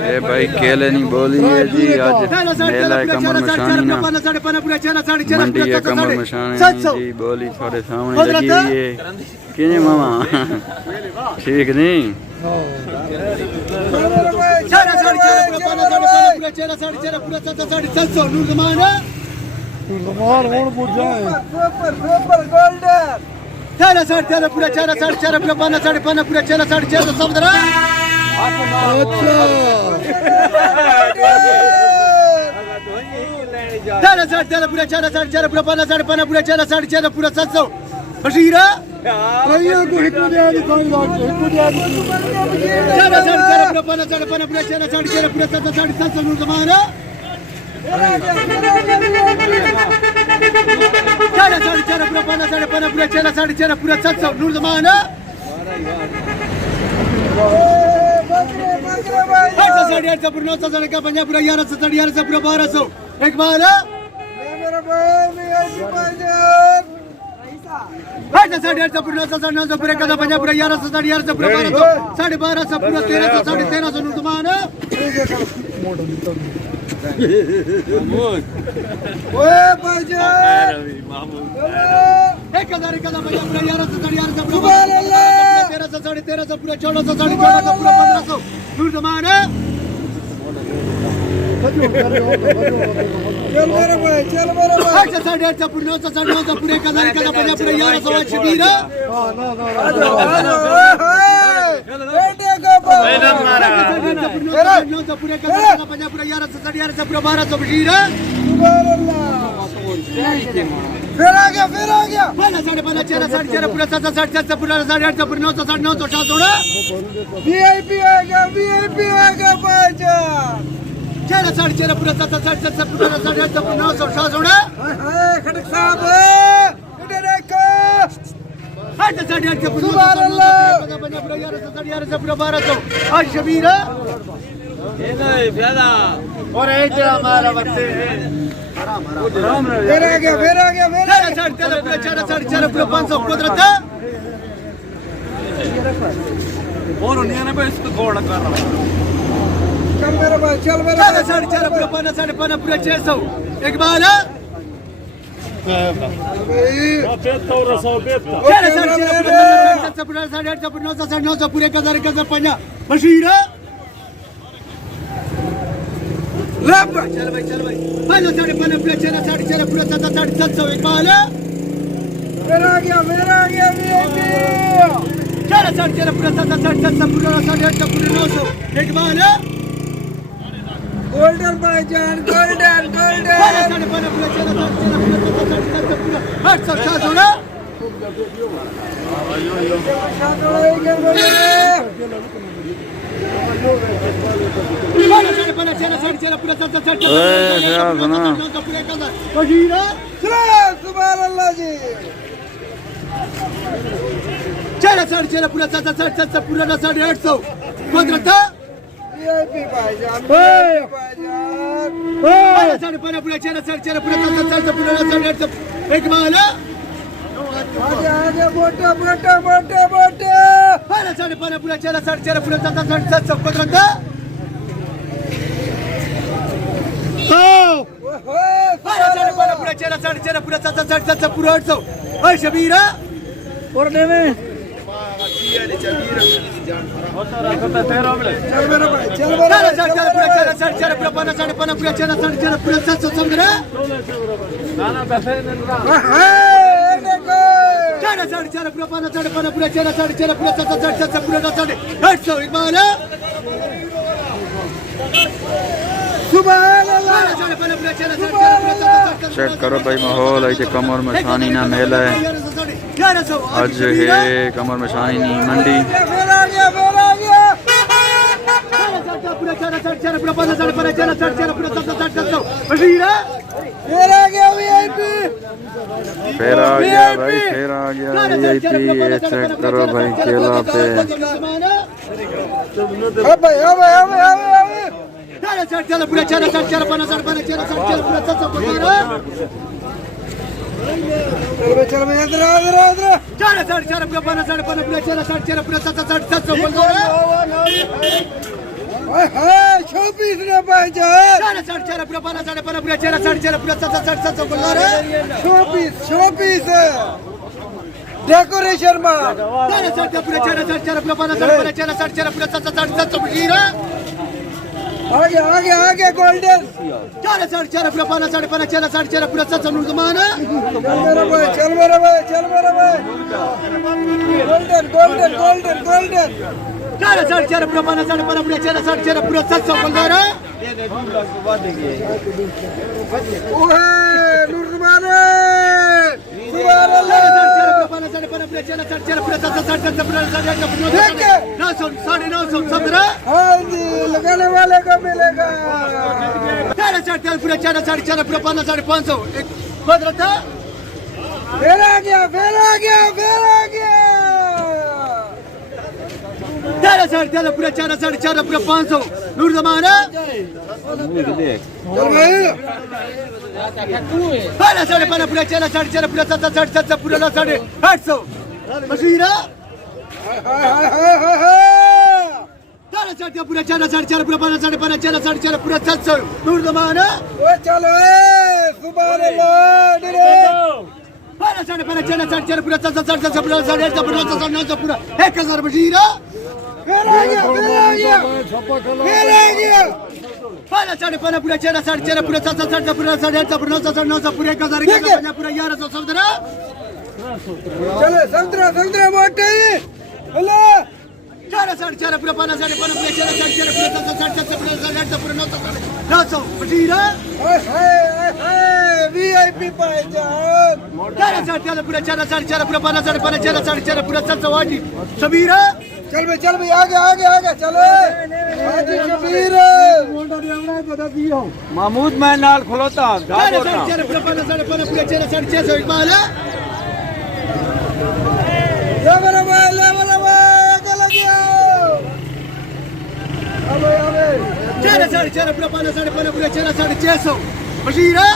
ए भाई केले नहीं बोली है जी आज मेला है कमर मशानी ना मंडी है कमर मशानी जी बोली थोड़े सामने लगी हुई है किने मामा ठीक नहीं बशीरा एक बार साढ़े 800 पूरा 900 पूरे का 50 पूरा 1100 पूरा 1200 1250 पूरा 1300 नुकसान ओए भाईजान 1000 का 50 पूरा 1100 सुभान अल्लाह 1300 1300 पूरा 1400 1400 पूरा 1500 नुकसान चल मेरे भाई 850 पूरे 900 पूरे का 50 पूरा 1100 शबीर बेटे का मारा 900 पूरे का 50 पूरा 1100 पूरा 1200 बशीर सुभान अल्लाह फिर आ गया पहला 5.5 पूरा 700 पूरा 800 पूरा 900 900 वीआईपी आ गया भाईजान 4.5 पूरा 700 पूरा 800 पूरा 900 खड़क साहब इधर देखो 8.5 सुभान अल्लाह पूरा 1100 पूरा 1200 आज शबीर ये नहीं ज्यादा और ये हमारा बच्चे फिर आ गया 4.5 पूरा 500 कुदरत और उन्हें ना बस इसको गोड़ कर रहा चल मेरे भाई 4.5 पूरा 5.5 पूरा 600 एक बार पूरे 1000 बशीर चल भाई 5.5 पूरा 4.5 पूरा 700 एक बार मेरा आ गया 4.5 पूरा 700 पूरा 800 पूरा 900 एक बार गोल्डन भाईजान गोल्डन 800 सुभान अल्लाह जी 4.5 पूरा 700 पूरा 800 कुदरत वीआईपी भाईजान साढ़े 5 पूरा 4.5 पूरा 700 पूरा 800 एक बार आगे मोटे 5.5 पूरा 4.5 पूरा 700 कुदरत पूरा 4.5 पूरा 700 पूरा 800 ओए शबीर और देवे चल मेरा भाई चल पूरा 4.5 पूरा 5.5 पूरा 4.5 पूरा 700 समझ रहे 4.5 पूरा 5.5 पूरा 4.5 पूरा 700 पूरा 800 एक बार सुभान अल्लाह चेक करो भाई माहौल है कमर मशानी ना मेला है आज है कमर मशानी नहीं मंडी फिर आ गया भाई वीआईपी ये चेक करो भाई केला पे चल पूरा 4.5 पूरा 700 चल मैं इधर चला 4.5 रुपया 5.5 रुपया चला 4.5 रुपया 700 बोल दो शोपीस ने पहचान 4.5 रुपया 5.5 रुपया चला 4.5 रुपया 700 बोल दो शोपीस डेकोरेशन माल 4.5 रुपया 4.5 रुपया 5.5 रुपया चला 4.5 रुपया 700 हीरा आगे गोल्डन 4.5 रुपया 5.5 चला 4.5 रुपया 700 नुकसान चल मेरा भाई गोल्डन 4.5 रुपया 5.5 रुपया चला 4.5 रुपया 700 बंगार ओहे नुकसान सुभान अल्लाह 4.5 रुपया चला 4.5 रुपया 700 900 17 हाँ जी लगाने वाले को मिलेगा 4.5 रुपया चला 4.5 रुपया 5.5 बदलता फिर आ गया 4.5 रुपया 4.5 रुपया 500 नूर जमाना 5.5 रुपया चला 4.5 रुपया 700 पूरा 850 मशीरा 4.5 पूरा 4.5 रुपया 5.5 चला 4.5 पूरा 700 नूर जमाना वो चलो सुभान अल्लाह 5.5 चला 4.5 पूरा 700 पूरा 850 पूरा 1000 मशीरा फिर आ गया 5.5 पूरा चला 4.5 पूरा 700 पूरा 850 900 पूरा 1000 पूरा 1117 चले 17 मोटे हेलो 4.5 पूरा 5.5 पूरा चला 4.5 पूरा 700 पूरा 850 900 मशीरा वीआईपी पहचान 4.5 पूरा 4.5 पूरा 5.5 चला 4.5 पूरा 700 वाटी सबीरा चल भाई आगे चलो हाजी शबीर महमूद मैं नाल खलोता 4.5 पूरा 5.5 चला 650 इकबाल ले मेरा भाई गल गया अबे 4.5 पूरा 5.5 पूरा चला 650 मशीरा